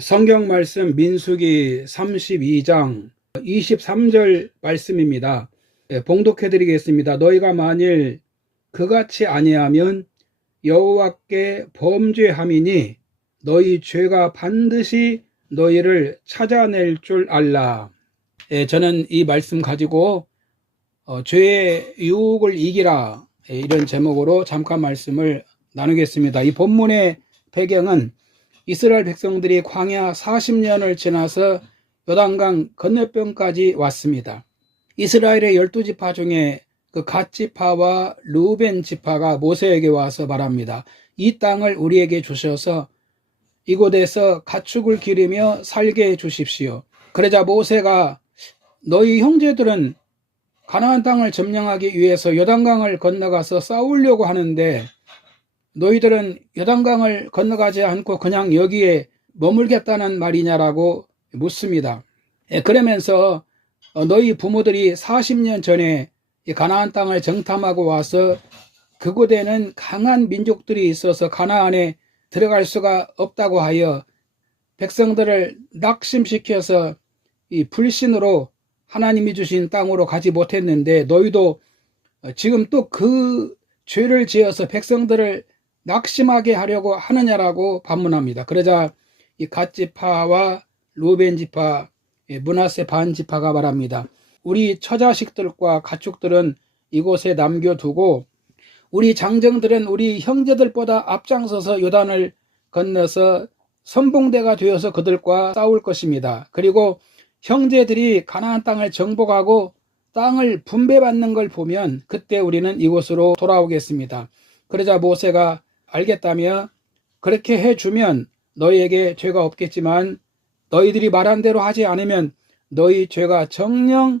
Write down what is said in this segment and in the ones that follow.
성경 말씀 민수기 32장 23절 말씀입니다. 봉독해 드리겠습니다. 너희가 만일 그같이 아니하면 여호와께 범죄함이니 너희 죄가 반드시 너희를 찾아낼 줄 알라. 저는 이 말씀 가지고 죄의 유혹을 이기라, 이런 제목으로 잠깐 말씀을 나누겠습니다. 이 본문의 배경은 이스라엘 백성들이 광야 40년을 지나서 요단강 건너편까지 왔습니다. 이스라엘의 12지파 중에 그 갓지파와 루벤 지파가 모세에게 와서 말합니다. 이 땅을 우리에게 주셔서 이곳에서 가축을 기르며 살게 해 주십시오. 그러자 모세가 너희 형제들은 가나안 땅을 점령하기 위해서 요단강을 건너가서 싸우려고 하는데 너희들은 요단강을 건너가지 않고 그냥 여기에 머물겠다는 말이냐라고 묻습니다. 그러면서 너희 부모들이 40년 전에 가나안 땅을 정탐하고 와서 그곳에는 강한 민족들이 있어서 가나안에 들어갈 수가 없다고 하여 백성들을 낙심시켜서 이 불신으로 하나님이 주신 땅으로 가지 못했는데 너희도 지금 또 그 죄를 지어서 백성들을 낙심하게 하려고 하느냐라고 반문합니다. 그러자 이 갓지파와 루벤지파, 므낫세 반지파가 말합니다. 우리 처자식들과 가축들은 이곳에 남겨두고 우리 장정들은 우리 형제들보다 앞장서서 요단을 건너서 선봉대가 되어서 그들과 싸울 것입니다. 그리고 형제들이 가나안 땅을 정복하고 땅을 분배받는 걸 보면 그때 우리는 이곳으로 돌아오겠습니다. 그러자 모세가 알겠다며 그렇게 해주면 너희에게 죄가 없겠지만 너희들이 말한 대로 하지 않으면 너희 죄가 정녕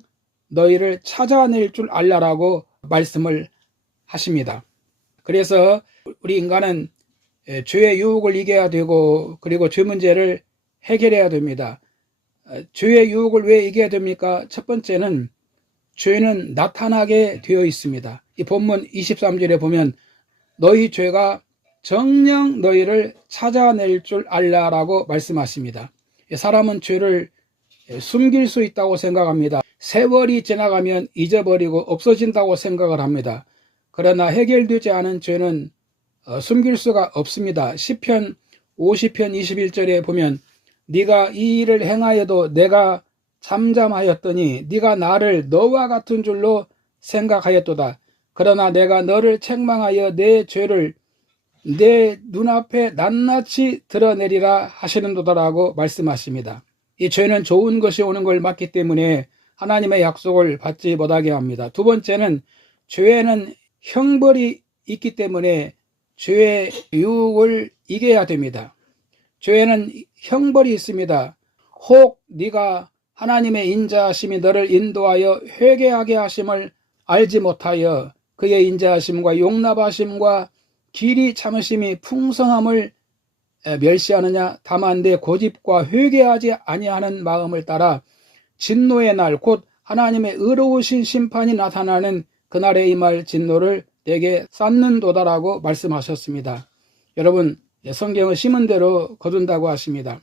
너희를 찾아낼 줄 알라라고 말씀을 하십니다. 그래서 우리 인간은 죄의 유혹을 이겨야 되고 그리고 죄 문제를 해결해야 됩니다. 죄의 유혹을 왜 이겨야 됩니까? 첫 번째는 죄는 나타나게 되어 있습니다. 이 본문 23절에 보면 너희 죄가 정녕 너희를 찾아낼 줄 알라라고 말씀하십니다. 사람은 죄를 숨길 수 있다고 생각합니다. 세월이 지나가면 잊어버리고 없어진다고 생각을 합니다. 그러나 해결되지 않은 죄는 숨길 수가 없습니다. 시편 50편 21절에 보면 네가 이 일을 행하여도 내가 잠잠하였더니 네가 나를 너와 같은 줄로 생각하였도다. 그러나 내가 너를 책망하여 내 죄를 내 눈앞에 낱낱이 드러내리라 하시는도다라고 말씀하십니다. 이 죄는 좋은 것이 오는 걸 막기 때문에 하나님의 약속을 받지 못하게 합니다. 두 번째는 죄에는 형벌이 있기 때문에 죄의 유혹을 이겨야 됩니다. 죄에는 형벌이 있습니다. 혹 네가 하나님의 인자하심이 너를 인도하여 회개하게 하심을 알지 못하여 그의 인자하심과 용납하심과 길이 참으심이 풍성함을 멸시하느냐. 다만 내 고집과 회개하지 아니하는 마음을 따라 진노의 날 곧 하나님의 의로우신 심판이 나타나는 그날에 임할 진노를 내게 쌓는도다라고 말씀하셨습니다. 여러분, 성경은 심은 대로 거둔다고 하십니다.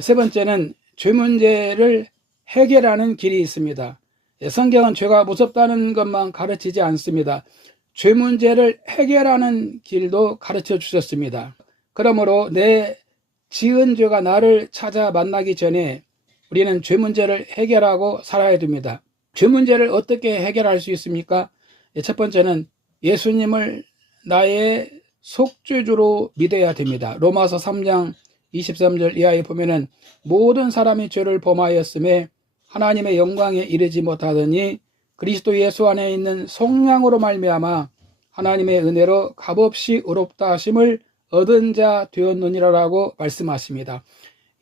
세 번째는 죄 문제를 해결하는 길이 있습니다. 성경은 죄가 무섭다는 것만 가르치지 않습니다. 죄 문제를 해결하는 길도 가르쳐 주셨습니다. 그러므로 내 지은 죄가 나를 찾아 만나기 전에 우리는 죄 문제를 해결하고 살아야 됩니다. 죄 문제를 어떻게 해결할 수 있습니까? 첫 번째는 예수님을 나의 속죄주로 믿어야 됩니다. 로마서 3장 23절 이하에 보면은 모든 사람이 죄를 범하였음에 하나님의 영광에 이르지 못하더니 그리스도 예수 안에 있는 속량으로 말미암아 하나님의 은혜로 값없이 의롭다 하심을 얻은 자 되었느니라라고 말씀하십니다.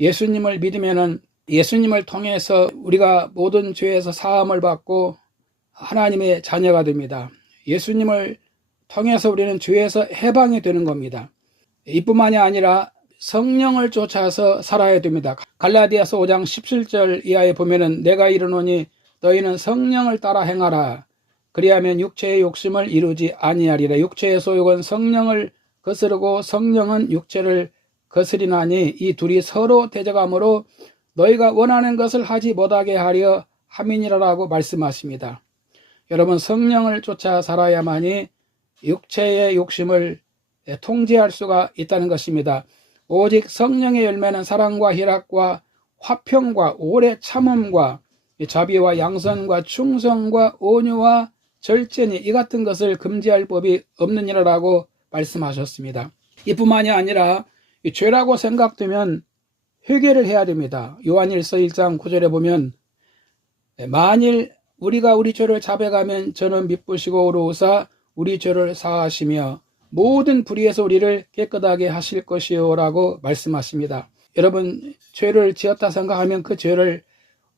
예수님을 믿으면은 예수님을 통해서 우리가 모든 죄에서 사함을 받고 하나님의 자녀가 됩니다. 예수님을 통해서 우리는 죄에서 해방이 되는 겁니다. 이뿐만이 아니라 성령을 쫓아서 살아야 됩니다. 갈라디아서 5장 17절 이하에 보면은 내가 이르노니 너희는 성령을 따라 행하라. 그리하면 육체의 욕심을 이루지 아니하리라. 육체의 소욕은 성령을 거스르고 성령은 육체를 거스리나니 이 둘이 서로 대적함으로 너희가 원하는 것을 하지 못하게 하려 함이니라라고 말씀하십니다. 여러분, 성령을 쫓아 살아야만이 육체의 욕심을 통제할 수가 있다는 것입니다. 오직 성령의 열매는 사랑과 희락과 화평과 오래 참음과 자비와 양선과 충성과 온유와 절제니 이 같은 것을 금지할 법이 없느니라라고 말씀하셨습니다. 이뿐만이 아니라 죄라고 생각되면 회개를 해야 됩니다. 요한일서 1장 9절에 보면 만일 우리가 우리 죄를 자백하면 저는 미쁘시고 의로우사 우리 죄를 사하시며 모든 불의에서 우리를 깨끗하게 하실 것이요 라고 말씀하십니다. 여러분, 죄를 지었다 생각하면 그 죄를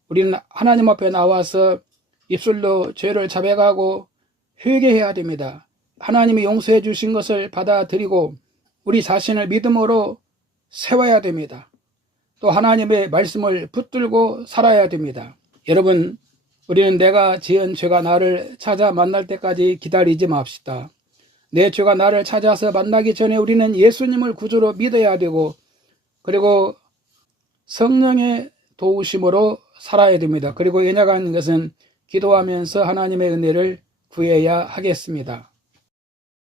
우리는 하나님 앞에 나와서 입술로 죄를 자백하고 회개해야 됩니다. 하나님이 용서해 주신 것을 받아들이고 우리 자신을 믿음으로 세워야 됩니다. 또 하나님의 말씀을 붙들고 살아야 됩니다. 여러분, 우리는 내가 지은 죄가 나를 찾아 만날 때까지 기다리지 맙시다. 내 죄가 나를 찾아서 만나기 전에 우리는 예수님을 구주로 믿어야 되고 그리고 성령의 도우심으로 살아야 됩니다. 그리고 연약한 것은 기도하면서 하나님의 은혜를 구해야 하겠습니다.